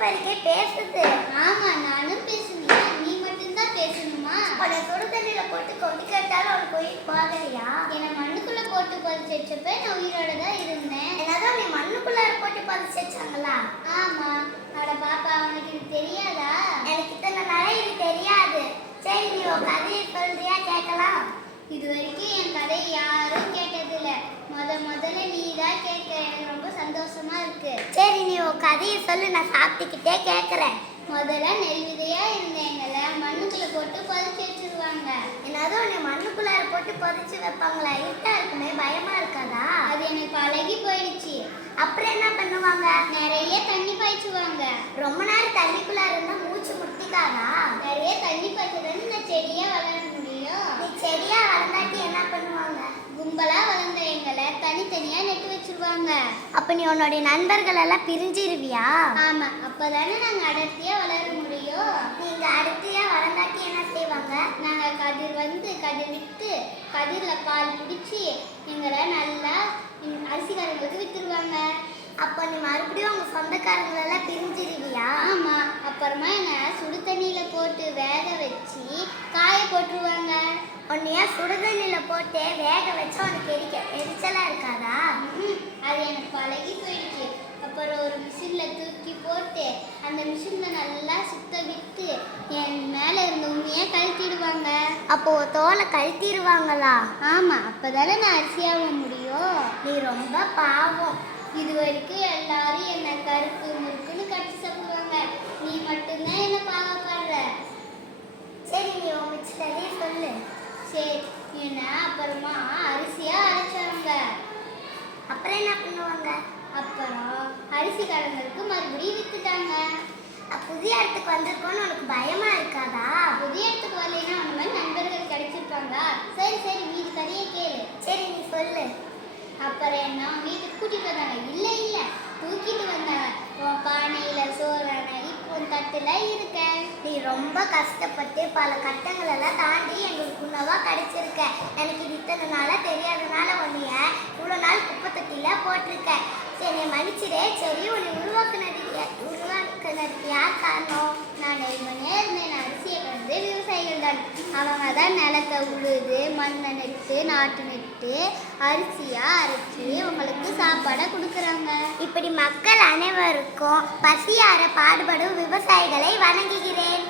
பறிக்கை பேசுது. ஆமா, நானும் பேசுனேன். நீ மட்டும்தான் பேசணுமா? உன்னை சுடு தண்ணியில போட்டு கொதி கேட்டாலும் உனக்கு உயிர் போகலையா? என்னை மண்ணுக்குள்ள போட்டு பதிச்சு வச்சப்ப நான் உயிரோட தான் இருந்தேன். என்னதான் நீ மண்ணுக்குள்ளார போட்டு பதிச்சு வச்சாங்களா? ஆமா. அட பாப்பா, உனக்கு இது தெரியாதா? எனக்கு இத்தனை நாளே இது தெரியாது. சரி, நீ உன் கதையை சொல்றியா? கேட்கலாம். இது வரைக்கும் என் கதையை யாரும் கேட்டதில்ல. முதல்ல நீ தான் கேட்க. எனக்கு ரொம்ப சந்தோஷமா இருக்கு. சரி, நீ உன் கதையை சொல்லு, நான் சாப்பிட்டுக்கிட்டே கேட்கறேன். முதல்ல நெல் விதையா இருந்தேங்கல்ல, மண்ணுக்குள்ள போட்டு பதிச்சு வச்சிருவாங்க. என்னதும் உன்னை மண்ணுக்குள்ளார போட்டு பதிச்சு வைப்பாங்களா? இருட்டா இருக்குமே, பயமா இருக்காதா? அது எனக்கு பழகி போயிடுச்சு. அப்புறம் என்ன பண்ணுவாங்க? நிறைய தண்ணி பாய்ச்சுவாங்க. ரொம்ப நேரம் தண்ணிக்குள்ளார இருந்தா மூச்சு முட்டிக்காதா? நிறைய தண்ணி பாய்ச்சதானே நான் செடியா வளர முடியும். நீ செடியா வளர்ந்தாட்டி என்ன பண்ணுவாங்க? கும்பலா வளர்ந்த எங்களை தனித்தனியா நட்டு வச்சிருவாங்க. அப்ப நீ உன்னுடைய நண்பர்கள் எல்லாம் பிரிஞ்சிருவியா? ஆமா, அப்பதானே நாங்க அடர்த்தியா வளர முடியும். நீங்க அடுத்தியா வளர்ந்தாட்டி என்ன செய்வாங்க? நாங்க கதிர் விட்டு கதிர்ல பால் பிடிச்சி எங்களை நல்லா அரிசிக்காரங்களுக்கு வித்துருவாங்க. அப்ப நீ மறுபடியும் உங்க சொந்தக்காரங்களெல்லாம் பிரிஞ்சிருவியா? ஆமா. அப்புறமா என்ன சுடு தண்ணியில போட்டு வேக வச்சு காய போட்டுருவாங்க. உன்னையா சுடுதண்ணில போட்டு வேக வச்சா உனக்கு எரிச்சலா இருக்காதா? அது எனக்கு பழகி போயிடுச்சு. அப்புறம் ஒரு மிஷின்ல தூக்கி போட்டு அந்த மிஷின்ல நல்லா சுத்த விட்டு என் மேல இருந்த உண்மையை கழட்டிடுவாங்க. அப்போ தோலை கழட்டிடுவாங்களா? ஆமா, அப்பதானே நான் அரிசியாக முடியும். நீ ரொம்ப பாவம். இது வரைக்கும் எல்லாரும் என்ன கருக்கு முறுக்குன்னு கட்டி சாப்பிடுவாங்க. நீ மட்டும்தான் என்ன பாவப்படுற. சரி, நீ உன் மிச்சத்தையே சொல்லு. சரி, என்ன அப்புறமா அரிசியா அரைச்சாங்க. அப்புறம் என்ன பண்ணுவாங்க? அப்புறம் அரிசிக்காரங்களுக்கு மறுபடியும் வித்துட்டாங்க. புதிய இடத்துக்கு வந்திருக்கோன்னு உனக்கு பயமா இருக்காதா? புதிய இடத்துக்கு வரலைன்னா அந்த மாதிரி நண்பர்கள் கிடைச்சிருப்பாங்களா? சரி மீதி கதையை கேளு. சரி, நீ சொல்லு. அப்புறம் என்ன வீட்டுக்கு கூட்டிட்டு வந்தாங்க. இல்ல தூக்கிட்டு வந்தாங்க. உன் பானையில சோறான இப்போ தட்டுல இருக்க. நீ ரொம்ப கஷ்டப்பட்டு பல கட்டங்கள் எல்லாம் தாண்டி எங்களுக்கு உணவா கிடைச்சிருக்க. எனக்கு இது இத்தனை நாளா தெரியாதனால உன்னைய இவ்வளோ நாள் குப்பை தொட்டில போட்டிருக்க. சரி, நீ மன்னிச்சிடே. சரி, உன்னை உருவாக்குனதுக்கு யார் காரணம்? நான் நெல்மனே இருந்தேன். அரிசியை கலந்து விவசாயிகள் தான். அவங்க தான் நிலத்தை உழுது மண்ணை நட்டு நாட்டு நட்டு அரிசியா அரைச்சி உங்களுக்கு சாப்பாடை கொடுக்குறாங்க. இப்படி மக்கள் அனைவருக்கும் பசியார பாடுபடும் விவசாயிகளை வணங்குகிறேன்.